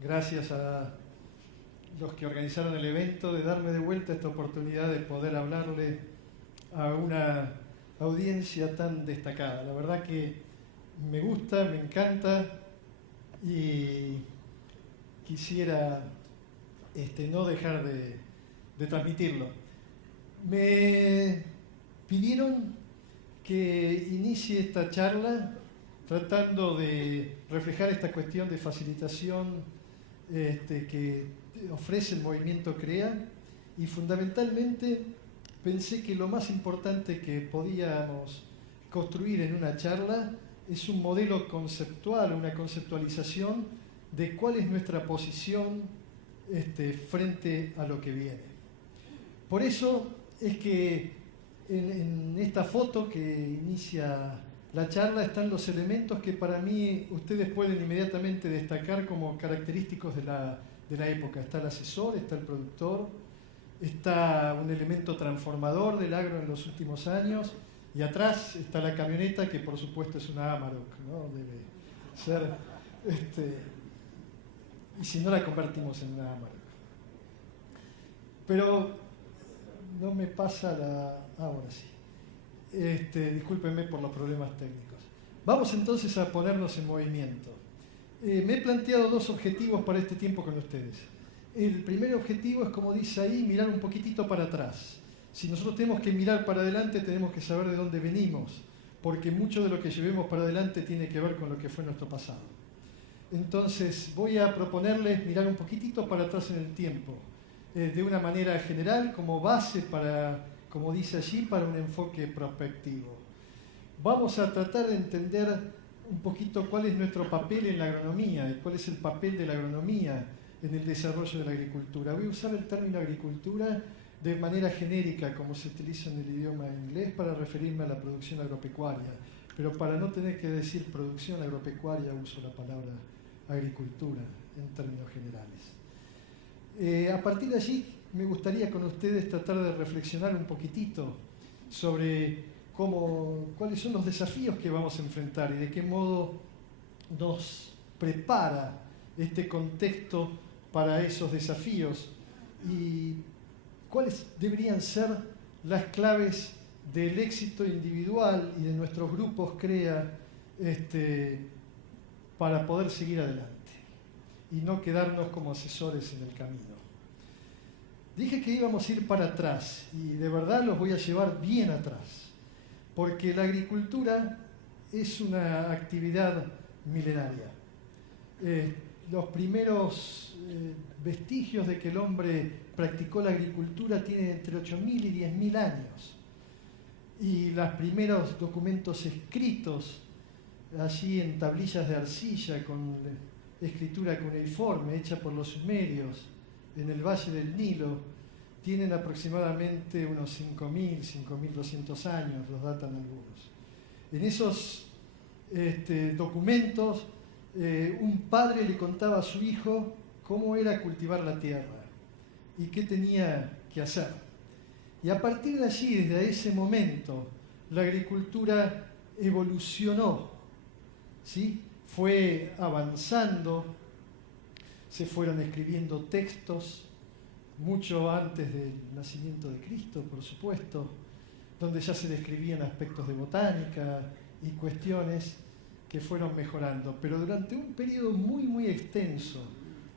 Gracias a los que organizaron el evento, de darme de vuelta esta oportunidad de poder hablarle a una audiencia tan destacada. La verdad que me gusta, me encanta y quisiera no dejar de transmitirlo. Me pidieron que inicie esta charla tratando de reflejar esta cuestión de facilitación que ofrece el movimiento CREA, y fundamentalmente pensé que lo más importante que podíamos construir en una charla es un modelo conceptual, una conceptualización de cuál es nuestra posición frente a lo que viene. Por eso es que en esta foto que inicia la charla están los elementos que para mí ustedes pueden inmediatamente destacar como característicos de la época. Está el asesor, está el productor, está un elemento transformador del agro en los últimos años, y atrás está la camioneta, que por supuesto es una Amarok, ¿no? Debe ser, y si no la convertimos en una Amarok. Pero no me pasa ahora sí. Discúlpenme por los problemas técnicos. Vamos entonces a ponernos en movimiento. Me he planteado dos objetivos para este tiempo con ustedes. El primer objetivo es, como dice ahí, mirar un poquitito para atrás. Si nosotros tenemos que mirar para adelante, tenemos que saber de dónde venimos, porque mucho de lo que llevemos para adelante tiene que ver con lo que fue nuestro pasado. Entonces voy a proponerles mirar un poquitito para atrás en el tiempo, de una manera general, como base para, como dice allí, para un enfoque prospectivo. Vamos a tratar de entender un poquito cuál es nuestro papel en la agronomía y cuál es el papel de la agronomía en el desarrollo de la agricultura. Voy a usar el término agricultura de manera genérica, como se utiliza en el idioma inglés, para referirme a la producción agropecuaria, pero para no tener que decir producción agropecuaria uso la palabra agricultura en términos generales. A partir de allí me gustaría con ustedes tratar de reflexionar un poquitito sobre cuáles son los desafíos que vamos a enfrentar y de qué modo nos prepara este contexto para esos desafíos, y cuáles deberían ser las claves del éxito individual y de nuestros grupos CREA para poder seguir adelante y no quedarnos como asesores en el camino. Dije que íbamos a ir para atrás, y de verdad los voy a llevar bien atrás, porque la agricultura es una actividad milenaria. Los primeros vestigios de que el hombre practicó la agricultura tienen entre 8.000 y 10.000 años. Y los primeros documentos escritos allí en tablillas de arcilla con escritura cuneiforme hecha por los sumerios en el Valle del Nilo tienen aproximadamente unos 5.000, 5.200 años, los datan algunos. En esos documentos un padre le contaba a su hijo cómo era cultivar la tierra y qué tenía que hacer. Y a partir de allí, desde ese momento, la agricultura evolucionó, ¿sí? Fue avanzando, se fueron escribiendo textos, mucho antes del nacimiento de Cristo, por supuesto, donde ya se describían aspectos de botánica y cuestiones que fueron mejorando. Pero durante un periodo muy, muy extenso,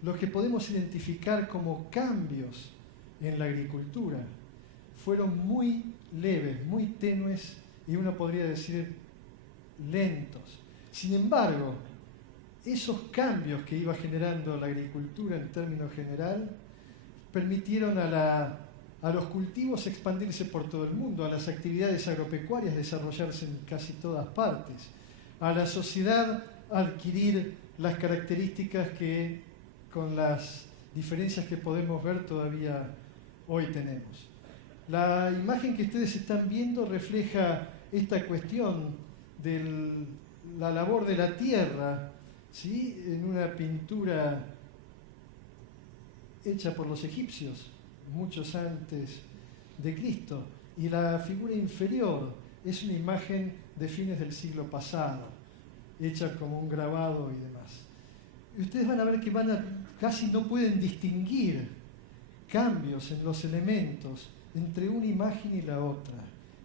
lo que podemos identificar como cambios en la agricultura fueron muy leves, muy tenues y uno podría decir lentos. Sin embargo, esos cambios que iba generando la agricultura en términos general permitieron a los cultivos expandirse por todo el mundo, a las actividades agropecuarias desarrollarse en casi todas partes, a la sociedad adquirir las características que, con las diferencias que podemos ver, todavía hoy tenemos. La imagen que ustedes están viendo refleja esta cuestión de la labor de la tierra, ¿sí? En una pintura hecha por los egipcios, muchos antes de Cristo. Y la figura inferior es una imagen de fines del siglo pasado, hecha como un grabado y demás. y ustedes van a ver que casi no pueden distinguir cambios en los elementos entre una imagen y la otra.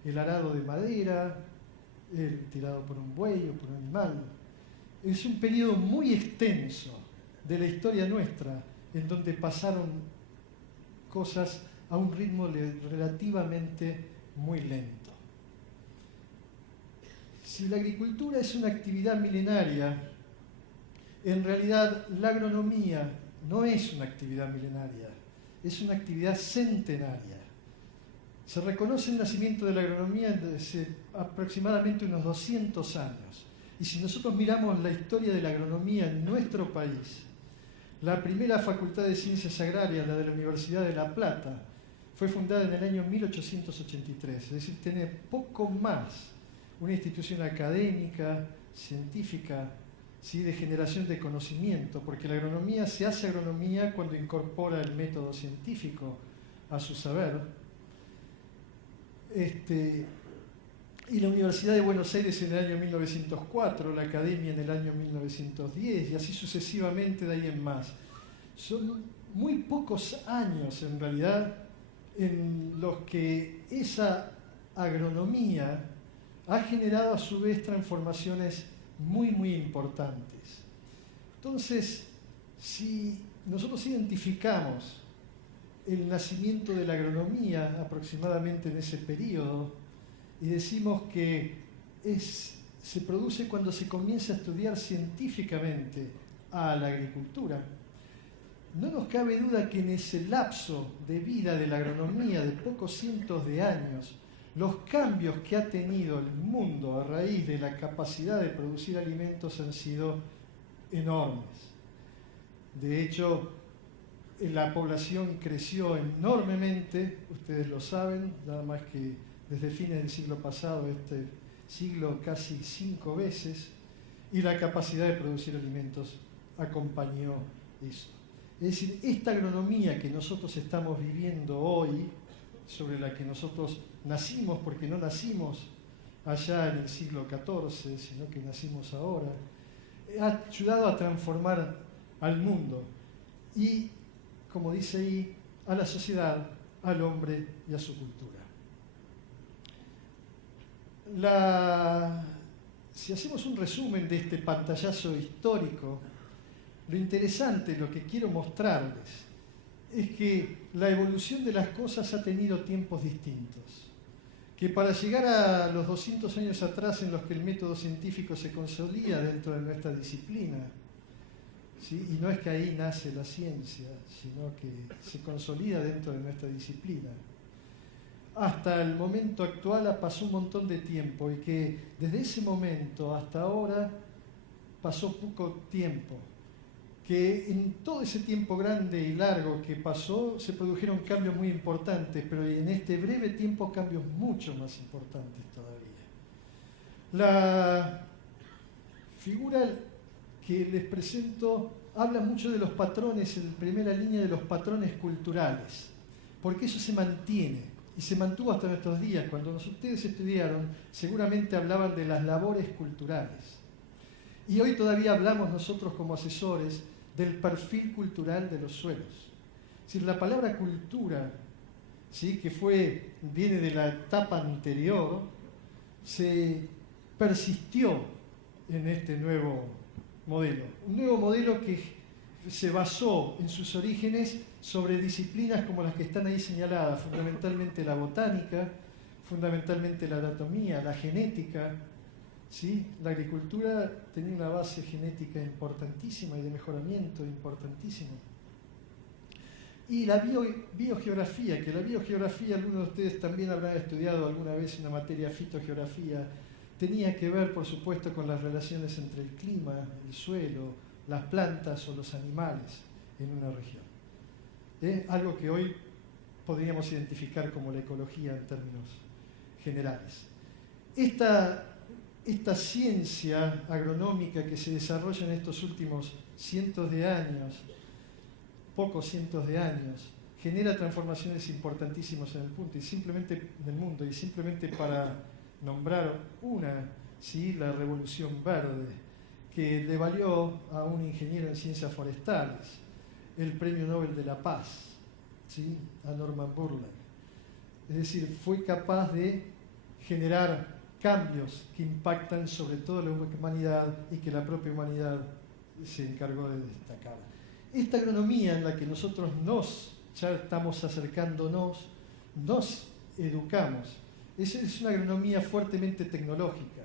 El arado de madera, el tirado por un buey o por un animal. Es un periodo muy extenso de la historia nuestra, en donde pasaron cosas a un ritmo relativamente muy lento. Si la agricultura es una actividad milenaria, en realidad la agronomía no es una actividad milenaria, es una actividad centenaria. Se reconoce el nacimiento de la agronomía desde aproximadamente unos 200 años. Y si nosotros miramos la historia de la agronomía en nuestro país, la primera Facultad de Ciencias Agrarias, la de la Universidad de La Plata, fue fundada en el año 1883, es decir, tiene poco más una institución académica, científica, ¿sí?, de generación de conocimiento, porque la agronomía se hace agronomía cuando incorpora el método científico a su saber. Y la Universidad de Buenos Aires en el año 1904, la Academia en el año 1910, y así sucesivamente de ahí en más. Son muy pocos años, en realidad, en los que esa agronomía ha generado a su vez transformaciones muy, muy importantes. Entonces, si nosotros identificamos el nacimiento de la agronomía aproximadamente en ese periodo y decimos que se produce cuando se comienza a estudiar científicamente a la agricultura, no nos cabe duda que en ese lapso de vida de la agronomía de pocos cientos de años, los cambios que ha tenido el mundo a raíz de la capacidad de producir alimentos han sido enormes. De hecho, la población creció enormemente, ustedes lo saben, nada más que desde fines del siglo pasado, este siglo casi 5 veces, y la capacidad de producir alimentos acompañó eso. Es decir, esta agronomía que nosotros estamos viviendo hoy, sobre la que nosotros nacimos, porque no nacimos allá en el siglo XIV, sino que nacimos ahora, ha ayudado a transformar al mundo y, como dice ahí, a la sociedad, al hombre y a su cultura. Si hacemos un resumen de este pantallazo histórico, lo interesante, lo que quiero mostrarles, es que la evolución de las cosas ha tenido tiempos distintos. Que para llegar a los 200 años atrás en los que el método científico se consolida dentro de nuestra disciplina, ¿sí?, y no es que ahí nace la ciencia, sino que se consolida dentro de nuestra disciplina, hasta el momento actual pasó un montón de tiempo y que desde ese momento hasta ahora pasó poco tiempo. Que en todo ese tiempo grande y largo que pasó se produjeron cambios muy importantes, pero en este breve tiempo cambios mucho más importantes todavía. La figura que les presento habla mucho de los patrones, en primera línea de los patrones culturales, porque eso se mantiene y se mantuvo hasta nuestros días. Cuando ustedes estudiaron, seguramente hablaban de las labores culturales. Y hoy todavía hablamos nosotros como asesores del perfil cultural de los suelos. Es decir, la palabra cultura, ¿sí?, que viene de la etapa anterior, se persistió en este nuevo modelo. Un nuevo modelo que se basó en sus orígenes sobre disciplinas como las que están ahí señaladas, fundamentalmente la botánica, fundamentalmente la anatomía, la genética. ¿Sí? La agricultura tenía una base genética importantísima y de mejoramiento importantísimo. Y la biogeografía, que la biogeografía, algunos de ustedes también habrán estudiado alguna vez una materia fitogeografía, tenía que ver, por supuesto, con las relaciones entre el clima, el suelo, las plantas o los animales en una región. Algo que hoy podríamos identificar como la ecología en términos generales. Esta ciencia agronómica que se desarrolla en estos últimos cientos de años, pocos cientos de años, genera transformaciones importantísimas en el mundo, y simplemente para nombrar una, ¿sí?, la Revolución Verde, que le valió a un ingeniero en ciencias forestales el Premio Nobel de la Paz, ¿sí?, a Norman Borlaug. Es decir, fue capaz de generar cambios que impactan sobre todo la humanidad y que la propia humanidad se encargó de destacar. Esta agronomía en la que nosotros ya estamos acercándonos, nos educamos, es una agronomía fuertemente tecnológica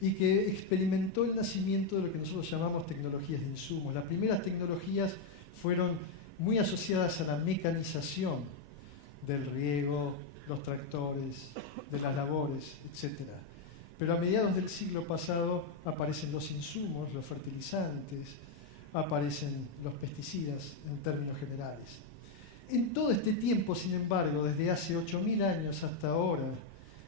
y que experimentó el nacimiento de lo que nosotros llamamos tecnologías de insumos. Las primeras tecnologías fueron muy asociadas a la mecanización del riego, los tractores, de las labores, etc. Pero a mediados del siglo pasado aparecen los insumos, los fertilizantes, aparecen los pesticidas en términos generales. En todo este tiempo, sin embargo, desde hace 8.000 años hasta ahora,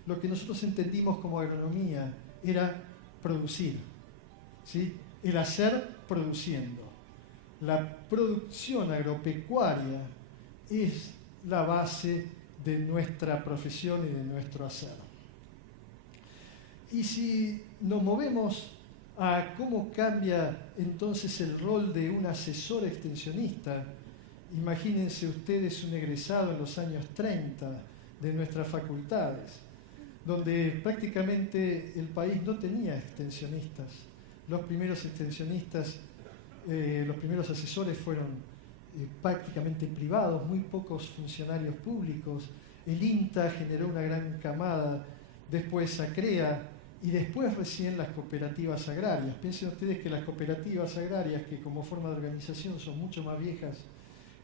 lo que nosotros entendimos como agronomía era producir, ¿sí?, el hacer produciendo. La producción agropecuaria es la base de nuestra profesión y de nuestro hacer. Y si nos movemos a cómo cambia entonces el rol de un asesor extensionista, imagínense ustedes un egresado en los años 30 de nuestras facultades, donde prácticamente el país no tenía extensionistas. Los primeros extensionistas, los primeros asesores fueron prácticamente privados, muy pocos funcionarios públicos. El INTA generó una gran camada, después ACREA y después recién las cooperativas agrarias. Piensen ustedes que las cooperativas agrarias, que como forma de organización son mucho más viejas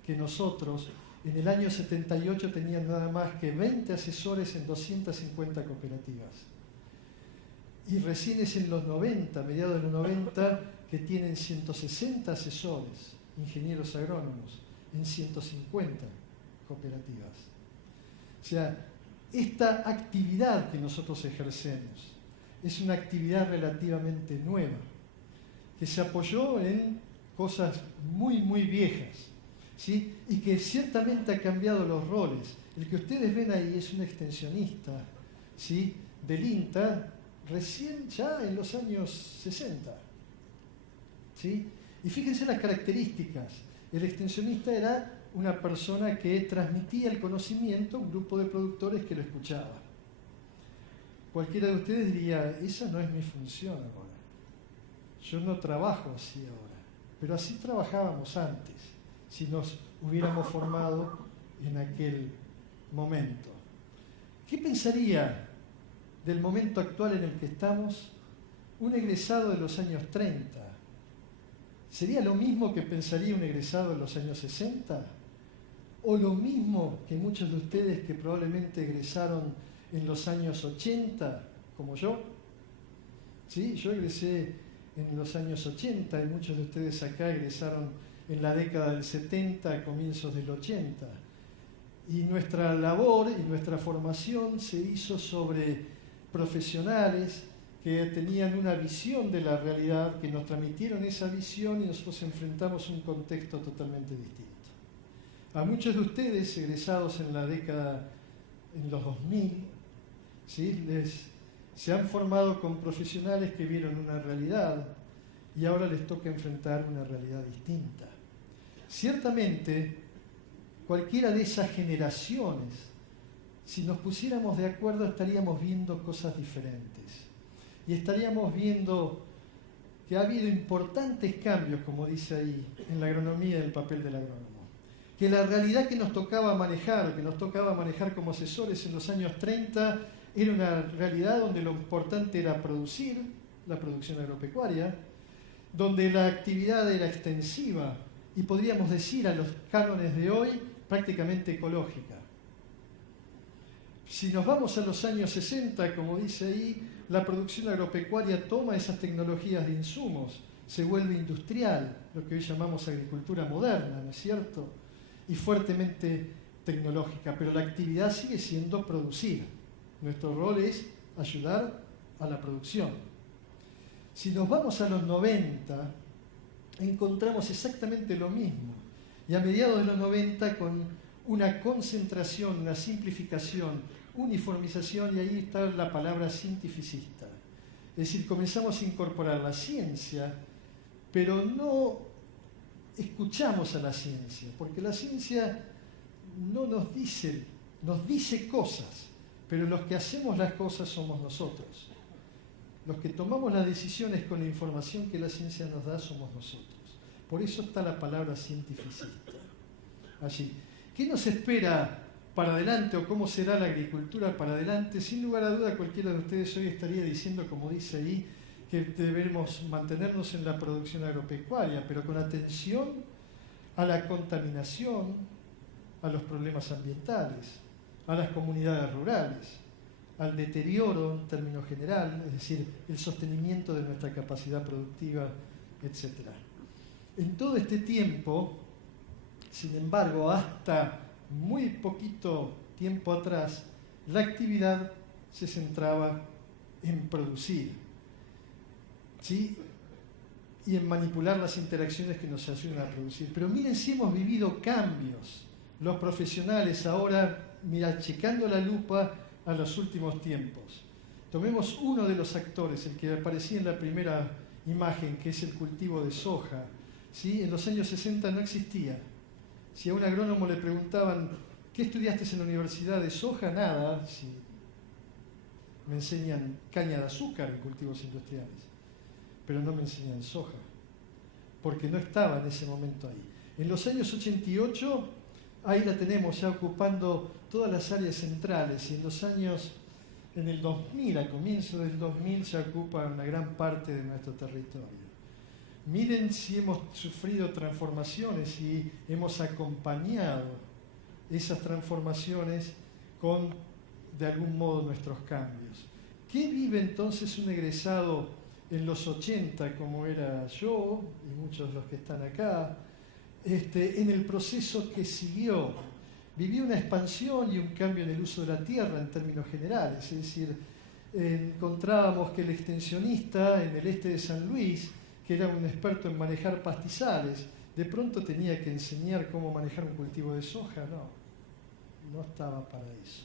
que nosotros, en el año 78 tenían nada más que 20 asesores en 250 cooperativas. Y recién es en los 90, mediados de los 90, que tienen 160 asesores, ingenieros agrónomos, en 150 cooperativas. O sea, esta actividad que nosotros ejercemos es una actividad relativamente nueva, que se apoyó en cosas muy, muy viejas, ¿sí?, y que ciertamente ha cambiado los roles. El que ustedes ven ahí es un extensionista, ¿sí?, del INTA, recién ya en los años 60. ¿Sí? Y fíjense las características. El extensionista era una persona que transmitía el conocimiento a un grupo de productores que lo escuchaba. Cualquiera de ustedes diría, esa no es mi función ahora. Yo no trabajo así ahora. Pero así trabajábamos antes, si nos hubiéramos formado en aquel momento. ¿Qué pensaría del momento actual en el que estamos un egresado de los años 30? ¿Sería lo mismo que pensaría un egresado en los años 60? ¿O lo mismo que muchos de ustedes que probablemente egresaron en los años 80, como yo? ¿Sí? Yo egresé en los años 80 y muchos de ustedes acá egresaron en la década del 70, comienzos del 80. Y nuestra labor y nuestra formación se hizo sobre profesionales que tenían una visión de la realidad, que nos transmitieron esa visión y nosotros enfrentamos un contexto totalmente distinto. A muchos de ustedes, egresados en la década, en los 2000, ¿sí?, se han formado con profesionales que vieron una realidad y ahora les toca enfrentar una realidad distinta. Ciertamente, cualquiera de esas generaciones, si nos pusiéramos de acuerdo, estaríamos viendo cosas diferentes. Y estaríamos viendo que ha habido importantes cambios, como dice ahí, en la agronomía y el papel del agrónomo. Que la realidad que nos tocaba manejar como asesores en los años 30, era una realidad donde lo importante era producir, la producción agropecuaria, donde la actividad era extensiva y podríamos decir a los cánones de hoy prácticamente ecológica. Si nos vamos a los años 60, como dice ahí, la producción agropecuaria toma esas tecnologías de insumos, se vuelve industrial, lo que hoy llamamos agricultura moderna, ¿no es cierto? Y fuertemente tecnológica, pero la actividad sigue siendo producir. Nuestro rol es ayudar a la producción. Si nos vamos a los 90, encontramos exactamente lo mismo. Y a mediados de los 90, con una concentración, una simplificación, uniformización, y ahí está la palabra cientificista. Es decir, comenzamos a incorporar la ciencia pero no escuchamos a la ciencia, porque la ciencia no nos dice cosas, pero los que hacemos las cosas somos nosotros. Los que tomamos las decisiones con la información que la ciencia nos da somos nosotros. Por eso está la palabra cientificista allí. ¿Qué nos espera para adelante o cómo será la agricultura para adelante? Sin lugar a duda, cualquiera de ustedes hoy estaría diciendo, como dice ahí, que debemos mantenernos en la producción agropecuaria, pero con atención a la contaminación, a los problemas ambientales, a las comunidades rurales, al deterioro en términos general, es decir, el sostenimiento de nuestra capacidad productiva, etc. En todo este tiempo, sin embargo, hasta muy poquito tiempo atrás, la actividad se centraba en producir, ¿sí? Y en manipular las interacciones que nos ayudan a producir. Pero miren si hemos vivido cambios. Los profesionales ahora, mira, checando la lupa a los últimos tiempos. Tomemos uno de los actores, el que aparecía en la primera imagen, que es el cultivo de soja. ¿Sí? En los años 60 no existía. Si a un agrónomo le preguntaban, ¿qué estudiaste en la universidad de soja? Nada. Si me enseñan caña de azúcar en cultivos industriales, pero no me enseñan soja, porque no estaba en ese momento ahí. En los años 88, ahí la tenemos ya ocupando todas las áreas centrales, y en el 2000, al comienzo del 2000, se ocupa una gran parte de nuestro territorio. Miren si hemos sufrido transformaciones y hemos acompañado esas transformaciones con, de algún modo, nuestros cambios. ¿Qué vive entonces un egresado en los 80, como era yo y muchos de los que están acá, en el proceso que siguió? Vivió una expansión y un cambio en el uso de la tierra en términos generales, es decir, encontrábamos que el extensionista en el este de San Luis, que era un experto en manejar pastizales, de pronto tenía que enseñar cómo manejar un cultivo de soja. No estaba para eso.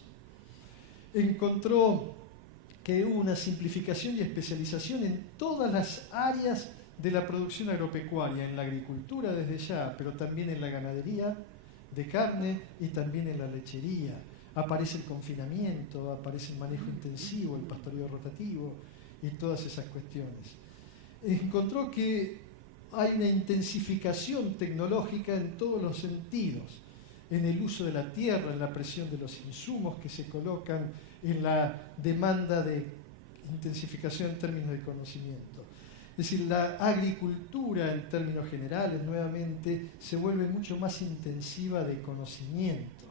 Encontró que hubo una simplificación y especialización en todas las áreas de la producción agropecuaria, en la agricultura desde ya, pero también en la ganadería de carne y también en la lechería. Aparece el confinamiento, aparece el manejo intensivo, el pastoreo rotativo y todas esas cuestiones. Encontró que hay una intensificación tecnológica en todos los sentidos, en el uso de la tierra, en la presión de los insumos que se colocan, en la demanda de intensificación en términos de conocimiento. Es decir, la agricultura en términos generales nuevamente se vuelve mucho más intensiva de conocimiento.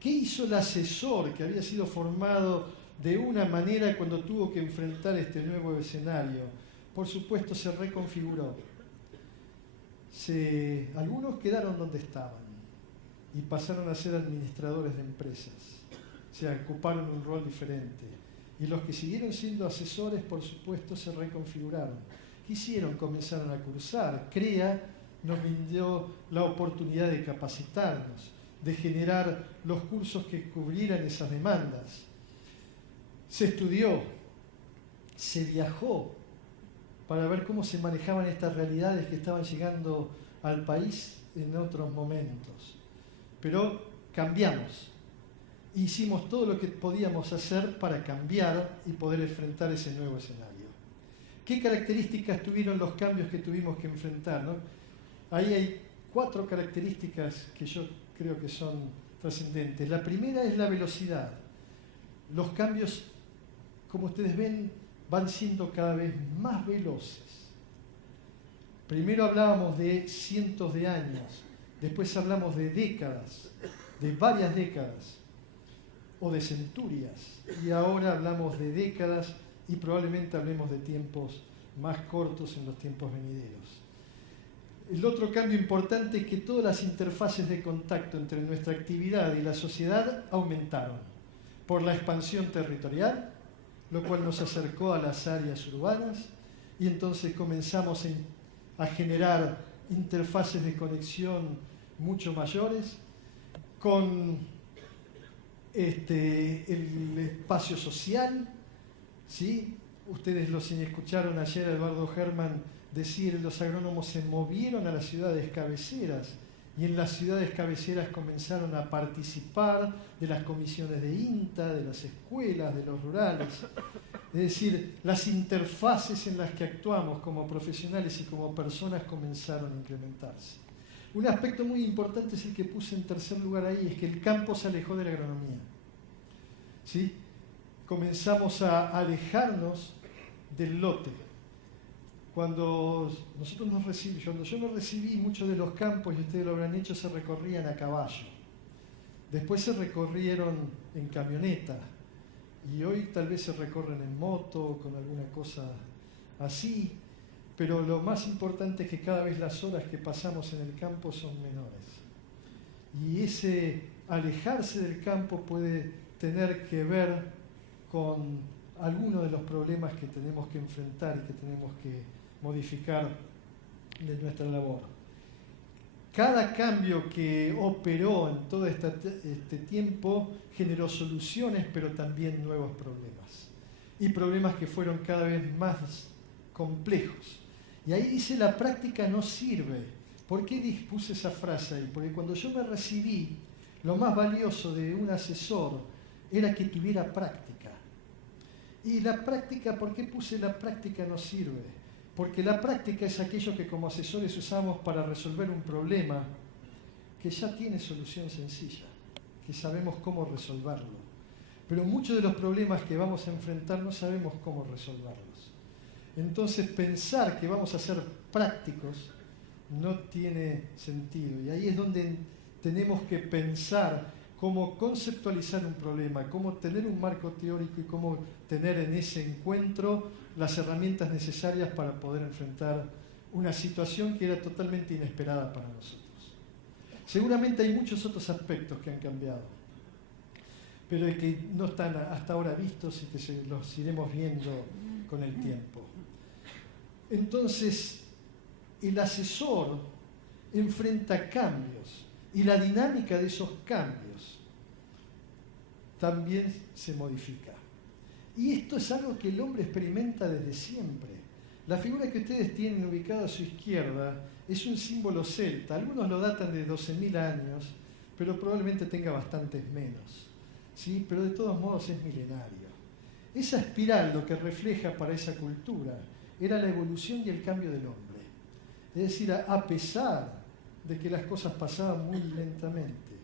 ¿Qué hizo el asesor que había sido formado de una manera cuando tuvo que enfrentar este nuevo escenario? Por supuesto, se reconfiguró. Algunos quedaron donde estaban y pasaron a ser administradores de empresas. O sea, ocuparon un rol diferente. Y los que siguieron siendo asesores, por supuesto, se reconfiguraron. ¿Qué hicieron? Comenzaron a cursar. CREA nos brindó la oportunidad de capacitarnos, de generar los cursos que cubrieran esas demandas. Se estudió, se viajó para ver cómo se manejaban estas realidades que estaban llegando al país en otros momentos. Pero cambiamos. Hicimos todo lo que podíamos hacer para cambiar y poder enfrentar ese nuevo escenario. ¿Qué características tuvieron los cambios que tuvimos que enfrentar, ¿no? Ahí hay 4 características que yo creo que son trascendentes. La primera es la velocidad. Los cambios, como ustedes ven, van siendo cada vez más veloces. Primero hablábamos de cientos de años, después hablamos de décadas, de varias décadas, o de centurias, y ahora hablamos de décadas y probablemente hablemos de tiempos más cortos en los tiempos venideros. El otro cambio importante es que todas las interfaces de contacto entre nuestra actividad y la sociedad aumentaron por la expansión territorial, lo cual nos acercó a las áreas urbanas, y entonces comenzamos a generar interfaces de conexión mucho mayores con el espacio social, ¿sí? Ustedes escucharon ayer a Eduardo Herman decir, los agrónomos se movieron a las ciudades cabeceras y en las ciudades cabeceras comenzaron a participar de las comisiones de INTA, de las escuelas, de los rurales. Es decir, las interfaces en las que actuamos como profesionales y como personas comenzaron a incrementarse. Un aspecto muy importante es el que puse en tercer lugar ahí, es que el campo se alejó de la agronomía. ¿Sí? Comenzamos a alejarnos del lote. Cuando yo me recibí, muchos de los campos, y ustedes lo habrán hecho, se recorrían a caballo. Después se recorrieron en camioneta. Y hoy tal vez se recorren en moto, con alguna cosa así. Pero lo más importante es que cada vez las horas que pasamos en el campo son menores. Y ese alejarse del campo puede tener que ver con algunos de los problemas que tenemos que enfrentar y que tenemos que modificar de nuestra labor. Cada cambio que operó en todo este tiempo generó soluciones, pero también nuevos problemas. Y problemas que fueron cada vez más complejos. Y ahí dice, la práctica no sirve. ¿Por qué puse esa frase ahí? Porque cuando yo me recibí, lo más valioso de un asesor era que tuviera práctica. Y la práctica, ¿por qué puse la práctica no sirve? Porque la práctica es aquello que como asesores usamos para resolver un problema que ya tiene solución sencilla, que sabemos cómo resolverlo. Pero muchos de los problemas que vamos a enfrentar no sabemos cómo resolverlos. Entonces pensar que vamos a ser prácticos no tiene sentido. Y ahí es donde tenemos que pensar cómo conceptualizar un problema, cómo tener un marco teórico y cómo tener en ese encuentro las herramientas necesarias para poder enfrentar una situación que era totalmente inesperada para nosotros. Seguramente hay muchos otros aspectos que han cambiado, pero que no están hasta ahora vistos y que los iremos viendo con el tiempo. Entonces, el asesor enfrenta cambios y la dinámica de esos cambios también se modifica. Y esto es algo que el hombre experimenta desde siempre. La figura que ustedes tienen ubicada a su izquierda es un símbolo celta. Algunos lo datan de 12.000 años, pero probablemente tenga bastantes menos. ¿Sí? Pero de todos modos es milenario. Esa espiral lo que refleja para esa cultura era la evolución y el cambio del hombre. Es decir, a pesar de que las cosas pasaban muy lentamente,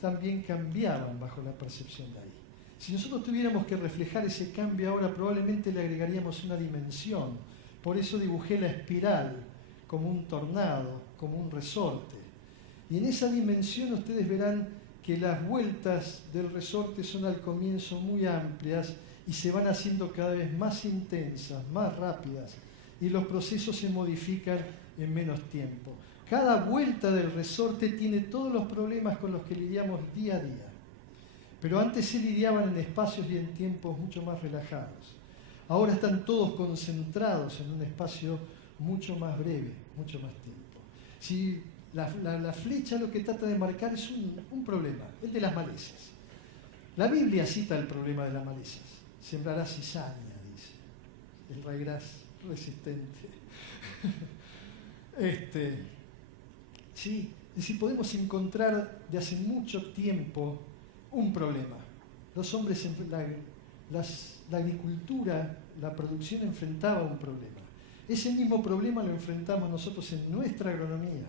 también cambiaban bajo la percepción de ahí. Si nosotros tuviéramos que reflejar ese cambio ahora, probablemente le agregaríamos una dimensión. Por eso dibujé la espiral como un tornado, como un resorte. Y en esa dimensión ustedes verán que las vueltas del resorte son al comienzo muy amplias y se van haciendo cada vez más intensas, más rápidas, y los procesos se modifican en menos tiempo. Cada vuelta del resorte tiene todos los problemas con los que lidiamos día a día. Pero antes se lidiaban en espacios y en tiempos mucho más relajados. Ahora están todos concentrados en un espacio mucho más breve, mucho más tiempo. Si la flecha lo que trata de marcar es un problema, el de las malezas. La Biblia cita el problema de las malezas. Sembrarás cizaña, dice. El raigras resistente. Sí, es decir, podemos encontrar de hace mucho tiempo un problema. Los hombres, la agricultura, la producción enfrentaba un problema. Ese mismo problema lo enfrentamos nosotros en nuestra agronomía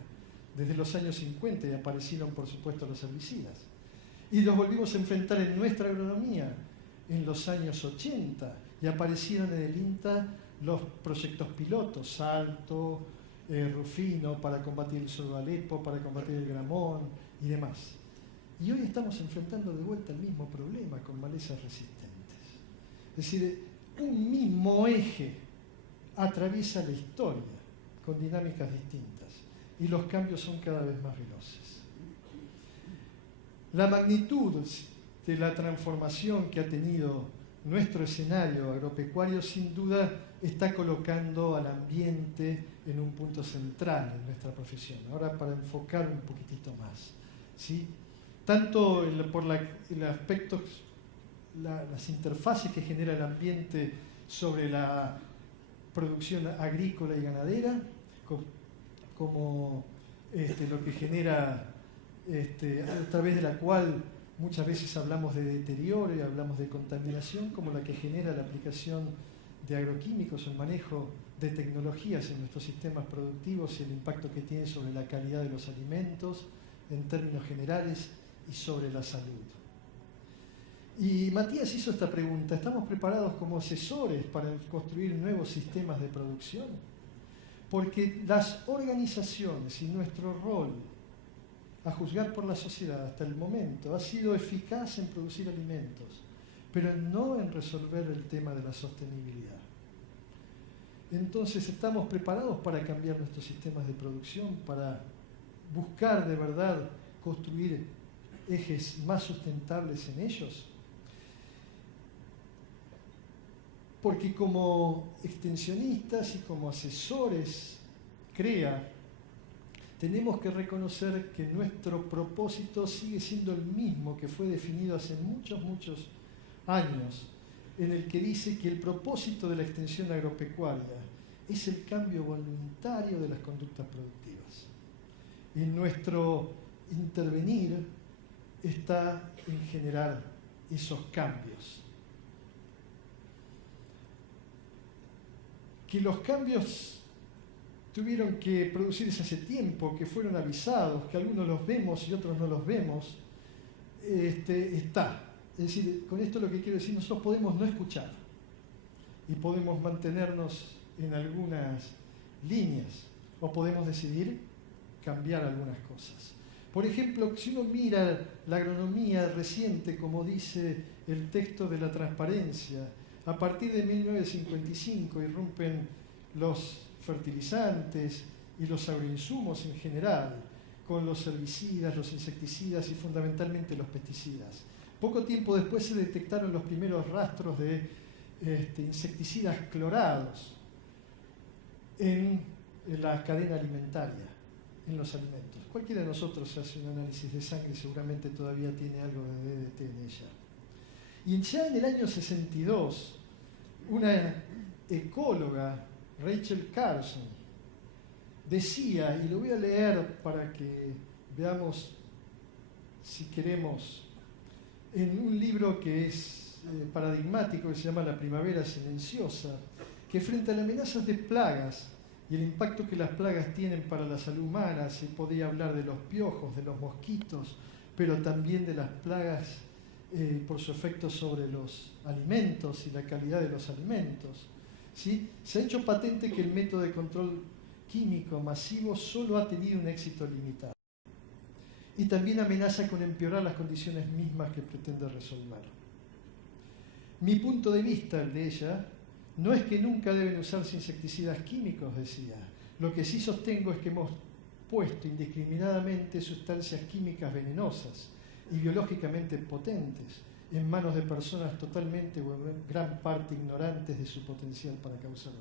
desde los años 50 y aparecieron, por supuesto, los herbicidas. Y los volvimos a enfrentar en nuestra agronomía en los años 80 y aparecieron en el INTA los proyectos pilotos, Salto, Rufino, para combatir el sorgo Alepo, para combatir el gramón y demás. Y hoy estamos enfrentando de vuelta el mismo problema con malezas resistentes. Es decir, un mismo eje atraviesa la historia con dinámicas distintas y los cambios son cada vez más veloces. La magnitud de la transformación que ha tenido nuestro escenario agropecuario sin duda está colocando al ambiente en un punto central en nuestra profesión. Ahora para enfocar un poquitito más, ¿sí? Tanto por el aspecto, las interfaces que genera el ambiente sobre la producción agrícola y ganadera, como lo que genera, a través de la cual muchas veces hablamos de deterioro y hablamos de contaminación, como la que genera la aplicación de agroquímicos o el manejo de tecnologías en nuestros sistemas productivos y el impacto que tiene sobre la calidad de los alimentos en términos generales y sobre la salud. Y Matías hizo esta pregunta: ¿estamos preparados como asesores para construir nuevos sistemas de producción? Porque las organizaciones y nuestro rol, a juzgar por la sociedad hasta el momento, ha sido eficaz en producir alimentos, pero no en resolver el tema de la sostenibilidad. Entonces, ¿estamos preparados para cambiar nuestros sistemas de producción, para buscar de verdad construir ejes más sustentables en ellos? Porque como extensionistas y como asesores CREA, tenemos que reconocer que nuestro propósito sigue siendo el mismo que fue definido hace muchos años, en el que dice que el propósito de la extensión agropecuaria es el cambio voluntario de las conductas productivas. Y nuestro intervenir está en generar esos cambios. Que los cambios tuvieron que producirse hace tiempo, que fueron avisados, que algunos los vemos y otros no los vemos, está. Es decir, con esto lo que quiero decir, nosotros podemos no escuchar y podemos mantenernos en algunas líneas o podemos decidir cambiar algunas cosas. Por ejemplo, si uno mira la agronomía reciente, como dice el texto de la transparencia, a partir de 1955 irrumpen los fertilizantes y los agroinsumos en general, con los herbicidas, los insecticidas y fundamentalmente los pesticidas. Poco tiempo después se detectaron los primeros rastros de insecticidas clorados en la cadena alimentaria, en los alimentos. Cualquiera de nosotros hace un análisis de sangre, seguramente todavía tiene algo de DDT en ella. Y ya en el año 62, una ecóloga, Rachel Carson, decía, y lo voy a leer para que veamos si queremos, en un libro que es paradigmático, que se llama La primavera silenciosa, que frente a las amenazas de plagas y el impacto que las plagas tienen para la salud humana, se podría hablar de los piojos, de los mosquitos, pero también de las plagas por su efecto sobre los alimentos y la calidad de los alimentos. ¿Sí? Se ha hecho patente que el método de control químico masivo solo ha tenido un éxito limitado. Y también amenaza con empeorar las condiciones mismas que pretende resolver. Mi punto de vista, el de ella, no es que nunca deben usarse insecticidas químicos, decía. Lo que sí sostengo es que hemos puesto indiscriminadamente sustancias químicas venenosas y biológicamente potentes en manos de personas totalmente o en gran parte ignorantes de su potencial para causar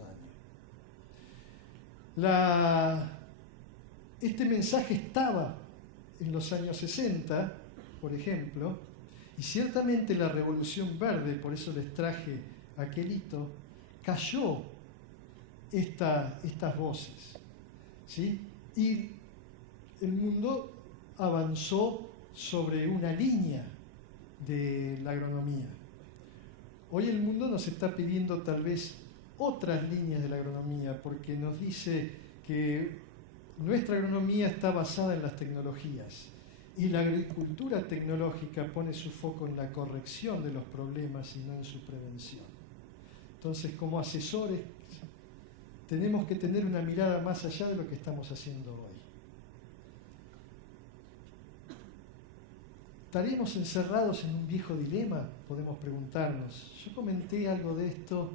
daño. Este mensaje estaba en los años 60, por ejemplo, y ciertamente la Revolución Verde, por eso les traje aquel hito, cayó estas voces, ¿sí? Y el mundo avanzó sobre una línea de la agronomía. Hoy el mundo nos está pidiendo tal vez otras líneas de la agronomía, porque nos dice que nuestra agronomía está basada en las tecnologías y la agricultura tecnológica pone su foco en la corrección de los problemas y no en su prevención. Entonces, como asesores, tenemos que tener una mirada más allá de lo que estamos haciendo hoy. ¿Estaremos encerrados en un viejo dilema? Podemos preguntarnos. Yo comenté algo de esto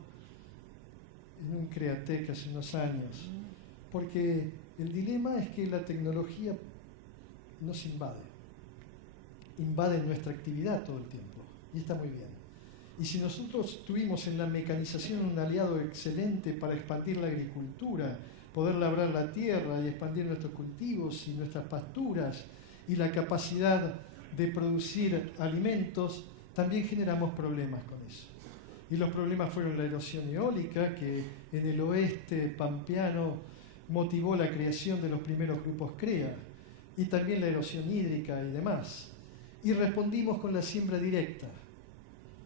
en un Createc hace unos años, porque el dilema es que la tecnología nos invade nuestra actividad todo el tiempo, y está muy bien. Y si nosotros tuvimos en la mecanización un aliado excelente para expandir la agricultura, poder labrar la tierra y expandir nuestros cultivos y nuestras pasturas y la capacidad de producir alimentos, también generamos problemas con eso. Y los problemas fueron la erosión eólica, que en el oeste pampeano motivó la creación de los primeros grupos CREA y también la erosión hídrica y demás. Y respondimos con la siembra directa,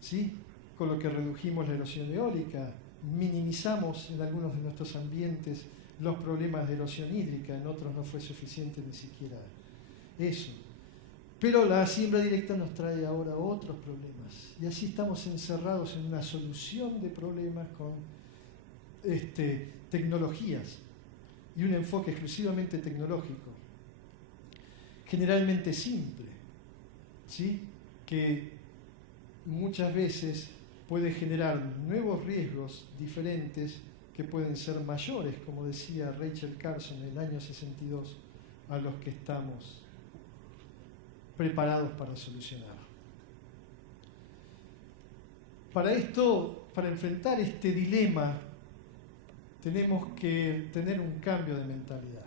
¿sí? Con lo que redujimos la erosión eólica, minimizamos en algunos de nuestros ambientes los problemas de erosión hídrica, en otros no fue suficiente ni siquiera eso. Pero la siembra directa nos trae ahora otros problemas y así estamos encerrados en una solución de problemas con tecnologías y un enfoque exclusivamente tecnológico, generalmente simple, ¿sí? Que muchas veces puede generar nuevos riesgos diferentes que pueden ser mayores, como decía Rachel Carson en el año 62, a los que estamos preparados para solucionar. Para esto, para enfrentar este dilema, tenemos que tener un cambio de mentalidad.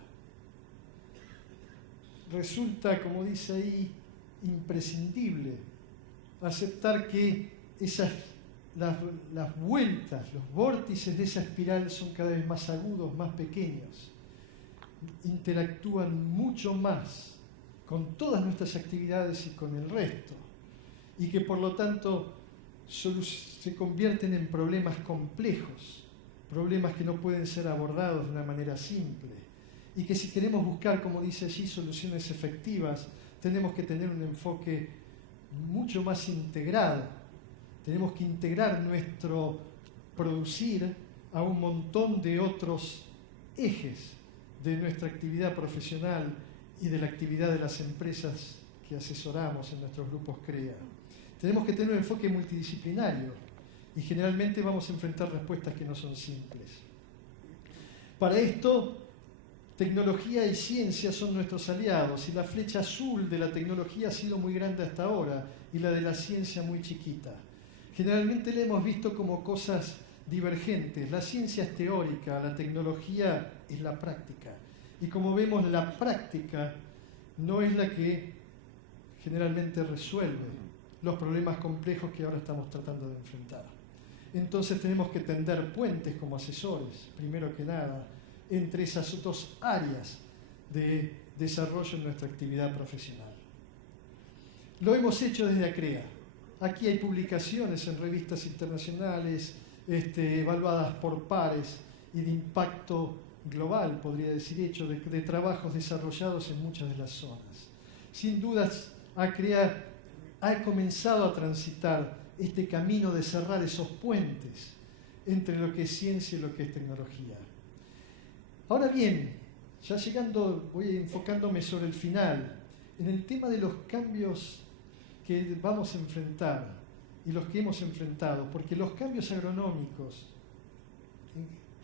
Resulta, como dice ahí, imprescindible aceptar que las vueltas, los vórtices de esa espiral son cada vez más agudos, más pequeños, interactúan mucho más con todas nuestras actividades y con el resto, y que por lo tanto se convierten en problemas complejos, problemas que no pueden ser abordados de una manera simple, y que si queremos buscar, como dice allí, soluciones efectivas, tenemos que tener un enfoque mucho más integrado. Tenemos que integrar nuestro producir a un montón de otros ejes de nuestra actividad profesional y de la actividad de las empresas que asesoramos en nuestros grupos CREA. Tenemos que tener un enfoque multidisciplinario y generalmente vamos a enfrentar respuestas que no son simples. Para esto, tecnología y ciencia son nuestros aliados y la flecha azul de la tecnología ha sido muy grande hasta ahora y la de la ciencia muy chiquita. Generalmente la hemos visto como cosas divergentes. La ciencia es teórica, la tecnología es la práctica. Y como vemos, la práctica no es la que generalmente resuelve los problemas complejos que ahora estamos tratando de enfrentar. Entonces tenemos que tender puentes como asesores, primero que nada, entre esas dos áreas de desarrollo en nuestra actividad profesional. Lo hemos hecho desde ACREA. Aquí hay publicaciones en revistas internacionales evaluadas por pares y de impacto global, podría decir, hecho de trabajos desarrollados en muchas de las zonas. Sin dudas, ACREA ha comenzado a transitar este camino de cerrar esos puentes entre lo que es ciencia y lo que es tecnología. Ahora bien, ya llegando, voy enfocándome sobre el final, en el tema de los cambios que vamos a enfrentar y los que hemos enfrentado, porque los cambios agronómicos,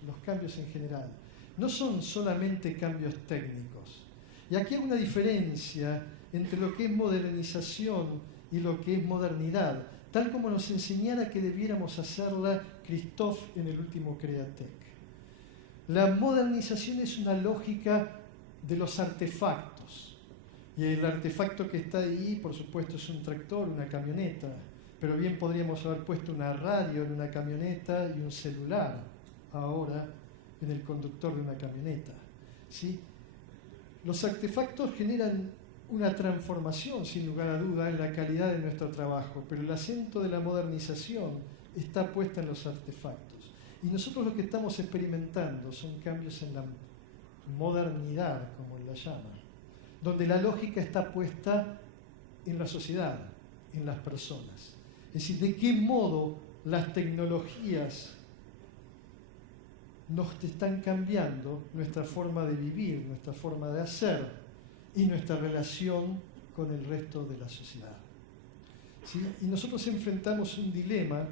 los cambios en general, no son solamente cambios técnicos. Y aquí hay una diferencia entre lo que es modernización y lo que es modernidad, tal como nos enseñara que debiéramos hacerla Christoph en el último Createc. La modernización es una lógica de los artefactos. Y el artefacto que está ahí, por supuesto, es un tractor, una camioneta. Pero bien podríamos haber puesto una radio en una camioneta y un celular ahora en el conductor de una camioneta. ¿Sí? Los artefactos generan una transformación, sin lugar a duda, en la calidad de nuestro trabajo, pero el acento de la modernización está puesta en los artefactos. Y nosotros lo que estamos experimentando son cambios en la modernidad, como la llaman, donde la lógica está puesta en la sociedad, en las personas. Es decir, de qué modo las tecnologías nos están cambiando nuestra forma de vivir, nuestra forma de hacer y nuestra relación con el resto de la sociedad. ¿Sí? Y nosotros enfrentamos un dilema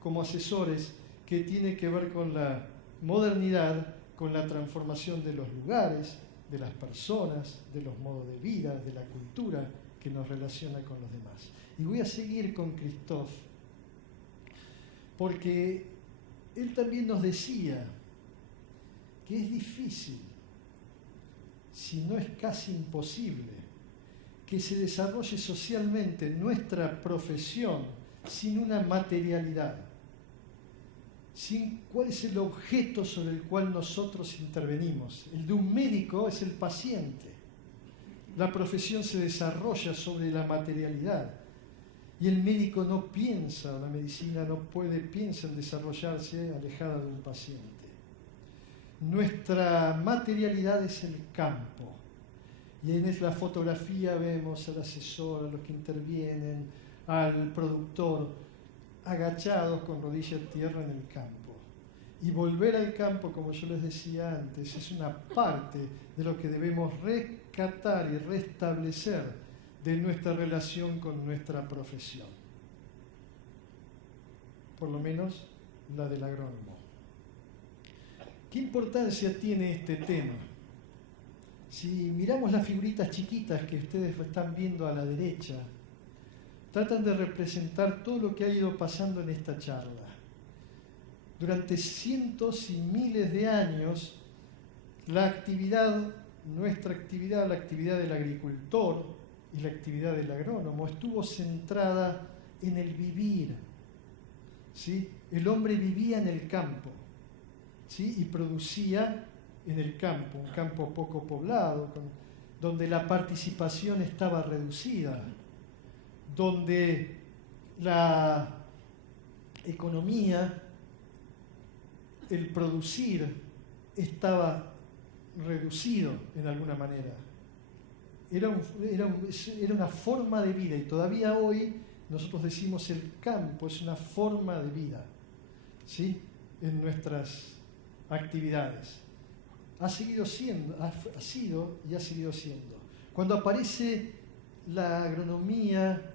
como asesores que tiene que ver con la modernidad, con la transformación de los lugares, de las personas, de los modos de vida, de la cultura que nos relaciona con los demás. Y voy a seguir con Christoph, porque él también nos decía que es difícil, si no es casi imposible, que se desarrolle socialmente nuestra profesión sin una materialidad, ¿cuál es el objeto sobre el cual nosotros intervenimos? El de un médico es el paciente. La profesión se desarrolla sobre la materialidad. Y el médico no piensa, la medicina piensa en desarrollarse alejada de un paciente. Nuestra materialidad es el campo. Y en la fotografía vemos al asesor, a los que intervienen, al productor, agachados con rodillas en tierra en el campo. Y volver al campo, como yo les decía antes, es una parte de lo que debemos rescatar y restablecer de nuestra relación con nuestra profesión. Por lo menos la del agrónomo. ¿Qué importancia tiene este tema? Si miramos las figuritas chiquitas que ustedes están viendo a la derecha, tratan de representar todo lo que ha ido pasando en esta charla. Durante cientos y miles de años, nuestra actividad, la actividad del agricultor y la actividad del agrónomo estuvo centrada en el vivir. ¿Sí? El hombre vivía en el campo, ¿sí? Y producía en el campo, un campo poco poblado, donde la participación estaba reducida, donde la economía, el producir, estaba reducido en alguna manera. Era una forma de vida, y todavía hoy nosotros decimos el campo es una forma de vida, ¿sí? En nuestras actividades. Ha sido y ha seguido siendo. Cuando aparece la agronomía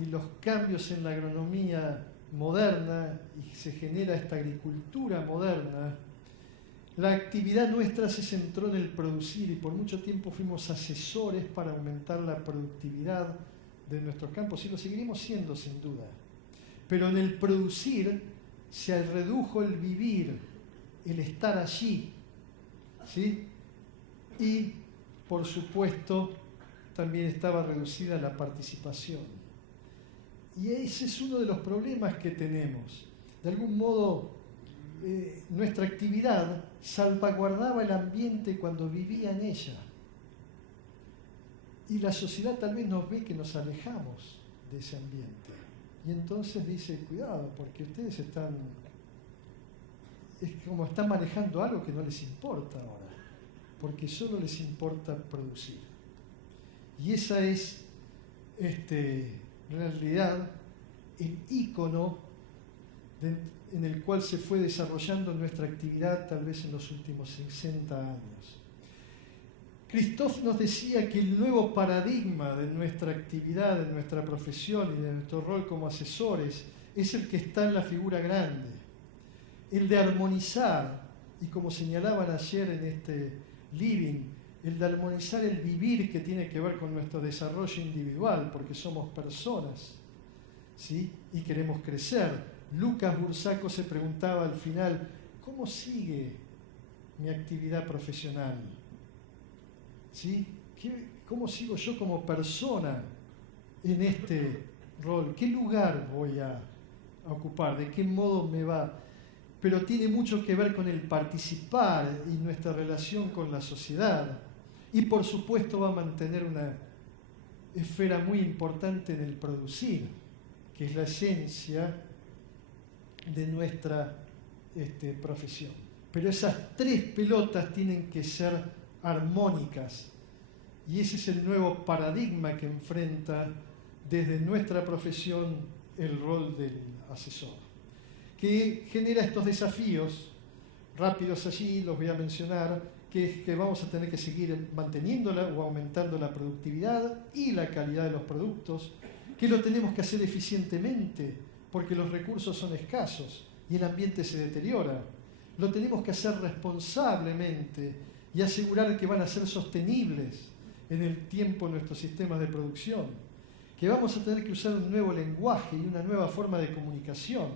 y los cambios en la agronomía moderna y se genera esta agricultura moderna, la actividad nuestra se centró en el producir y por mucho tiempo fuimos asesores para aumentar la productividad de nuestros campos y lo seguiremos siendo sin duda. Pero en el producir se redujo el vivir, el estar allí, ¿sí? Y por supuesto también estaba reducida la participación. Y ese es uno de los problemas que tenemos. De algún modo, nuestra actividad salvaguardaba el ambiente cuando vivía en ella. Y la sociedad tal vez nos ve que nos alejamos de ese ambiente. Y entonces dice, cuidado, porque ustedes es como están manejando algo que no les importa ahora, porque solo les importa producir. Y esa es, en realidad, el ícono en el cual se fue desarrollando nuestra actividad tal vez en los últimos 60 años. Christophe nos decía que el nuevo paradigma de nuestra actividad, de nuestra profesión y de nuestro rol como asesores es el que está en la figura grande, el de armonizar, y como señalaban ayer en este living, el de armonizar el vivir que tiene que ver con nuestro desarrollo individual, porque somos personas, ¿sí? Y queremos crecer. Lucas Bursaco se preguntaba al final, ¿cómo sigue mi actividad profesional? ¿Sí? ¿Cómo sigo yo como persona en este rol? ¿Qué lugar voy a ocupar? ¿De qué modo me va? Pero tiene mucho que ver con el participar y nuestra relación con la sociedad. Y por supuesto va a mantener una esfera muy importante en el producir, que es la esencia de nuestra profesión. Pero esas tres pelotas tienen que ser armónicas y ese es el nuevo paradigma que enfrenta desde nuestra profesión el rol del asesor, que genera estos desafíos rápidos allí, los voy a mencionar, que es que vamos a tener que seguir manteniéndola o aumentando la productividad y la calidad de los productos, que lo tenemos que hacer eficientemente porque los recursos son escasos y el ambiente se deteriora. Lo tenemos que hacer responsablemente y asegurar que van a ser sostenibles en el tiempo nuestros sistemas de producción, que vamos a tener que usar un nuevo lenguaje y una nueva forma de comunicación,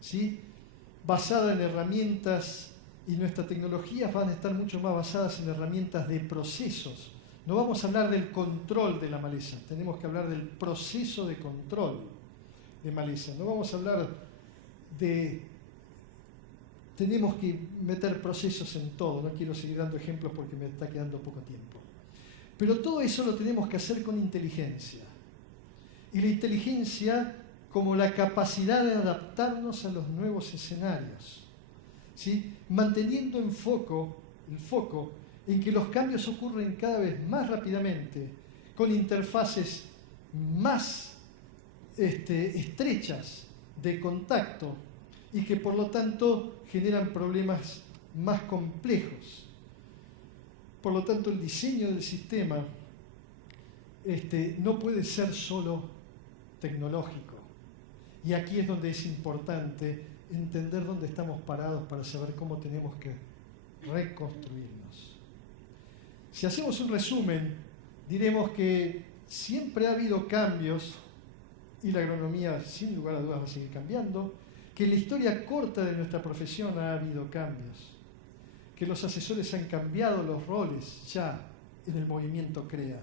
¿sí? Basada en herramientas, y nuestras tecnologías van a estar mucho más basadas en herramientas de procesos. No vamos a hablar del control de la maleza, tenemos que hablar del proceso de control de maleza. No vamos a hablar de tenemos que meter procesos en todo. No quiero seguir dando ejemplos porque me está quedando poco tiempo. Pero todo eso lo tenemos que hacer con inteligencia. Y la inteligencia como la capacidad de adaptarnos a los nuevos escenarios, ¿sí? Manteniendo el foco en que los cambios ocurren cada vez más rápidamente, con interfaces más estrechas de contacto y que por lo tanto generan problemas más complejos. Por lo tanto, el diseño del sistema no puede ser solo tecnológico. Y aquí es donde es importante entender dónde estamos parados para saber cómo tenemos que reconstruirnos. Si hacemos un resumen, diremos que siempre ha habido cambios y la agronomía sin lugar a dudas va a seguir cambiando, que en la historia corta de nuestra profesión ha habido cambios, que los asesores han cambiado los roles ya en el movimiento CREA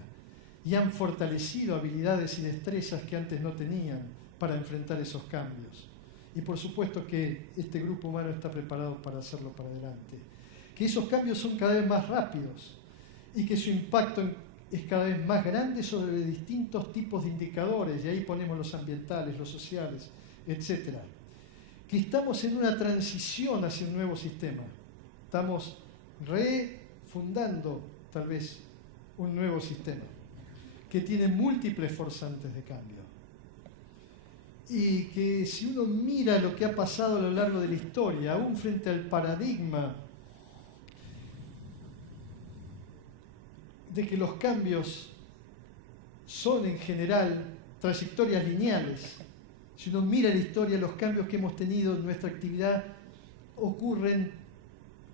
y han fortalecido habilidades y destrezas que antes no tenían para enfrentar esos cambios. Y por supuesto que este grupo humano está preparado para hacerlo para adelante. Que esos cambios son cada vez más rápidos y que su impacto es cada vez más grande sobre distintos tipos de indicadores, y ahí ponemos los ambientales, los sociales, etc. Que estamos en una transición hacia un nuevo sistema. Estamos refundando, tal vez, un nuevo sistema que tiene múltiples forzantes de cambio. Y que si uno mira lo que ha pasado a lo largo de la historia, aún frente al paradigma de que los cambios son en general trayectorias lineales, si uno mira la historia, los cambios que hemos tenido en nuestra actividad ocurren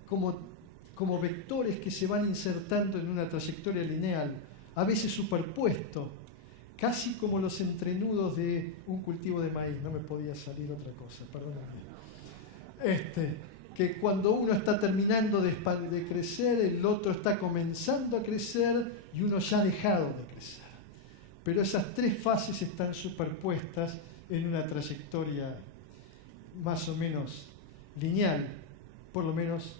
como vectores que se van insertando en una trayectoria lineal, a veces superpuesto, casi como los entrenudos de un cultivo de maíz. No me podía salir otra cosa, perdóname. Que cuando uno está terminando de crecer, el otro está comenzando a crecer y uno ya ha dejado de crecer. Pero esas tres fases están superpuestas en una trayectoria más o menos lineal. Por lo menos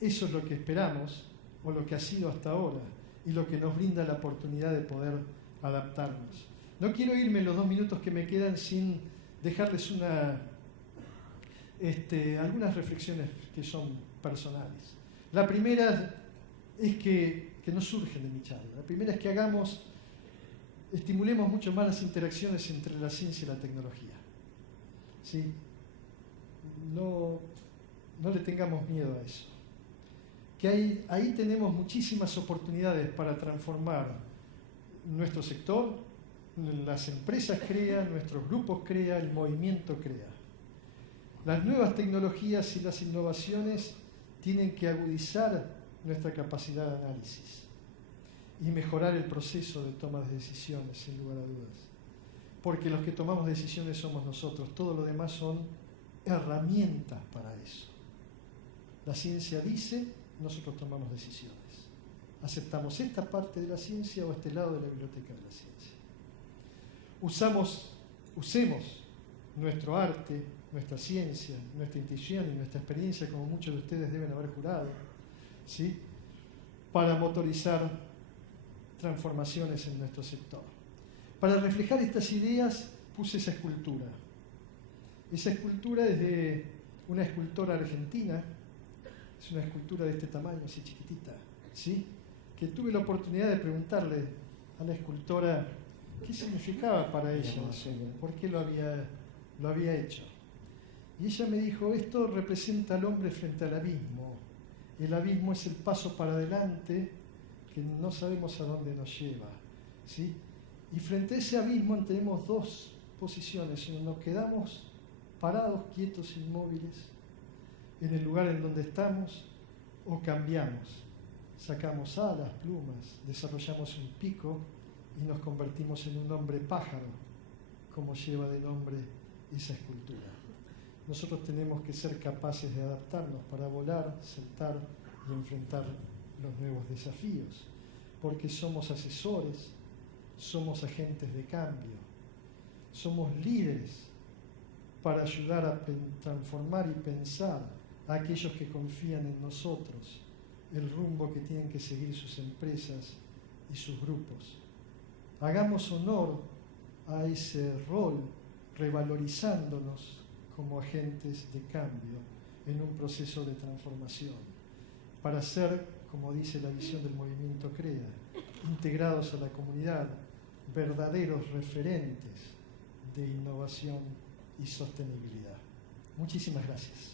eso es lo que esperamos, o lo que ha sido hasta ahora, y lo que nos brinda la oportunidad de poder adaptarnos. No quiero irme en los 2 minutos que me quedan sin dejarles algunas reflexiones que son personales. La primera es que no surgen de mi charla. La primera es que estimulemos mucho más las interacciones entre la ciencia y la tecnología. ¿Sí? No le tengamos miedo a eso. Que ahí tenemos muchísimas oportunidades para transformar nuestro sector, las empresas CREA, nuestros grupos CREA, el movimiento CREA. Las nuevas tecnologías y las innovaciones tienen que agudizar nuestra capacidad de análisis y mejorar el proceso de toma de decisiones, sin lugar a dudas. Porque los que tomamos decisiones somos nosotros, todo lo demás son herramientas para eso. La ciencia dice, nosotros tomamos decisiones. Aceptamos esta parte de la ciencia o este lado de la biblioteca de la ciencia. Usemos nuestro arte, nuestra ciencia, nuestra intuición y nuestra experiencia, como muchos de ustedes deben haber jurado, ¿sí?, para motorizar transformaciones en nuestro sector. Para reflejar estas ideas puse esa escultura. Esa escultura es de una escultora argentina, es una escultura de este tamaño, así chiquitita, ¿sí?, que tuve la oportunidad de preguntarle a la escultora qué significaba para ella eso, por qué lo había hecho. Y ella me dijo, esto representa al hombre frente al abismo. El abismo es el paso para adelante que no sabemos a dónde nos lleva, ¿sí? Y frente a ese abismo tenemos 2 posiciones. Nos quedamos parados, quietos, inmóviles, en el lugar en donde estamos, o cambiamos. Sacamos alas, plumas, desarrollamos un pico y nos convertimos en un hombre pájaro, como lleva de nombre esa escultura. Nosotros tenemos que ser capaces de adaptarnos para volar, saltar y enfrentar los nuevos desafíos, porque somos asesores, somos agentes de cambio, somos líderes para ayudar a transformar y pensar a aquellos que confían en nosotros el rumbo que tienen que seguir sus empresas y sus grupos. Hagamos honor a ese rol, revalorizándonos como agentes de cambio en un proceso de transformación, para ser, como dice la visión del movimiento CREA, integrados a la comunidad, verdaderos referentes de innovación y sostenibilidad. Muchísimas gracias.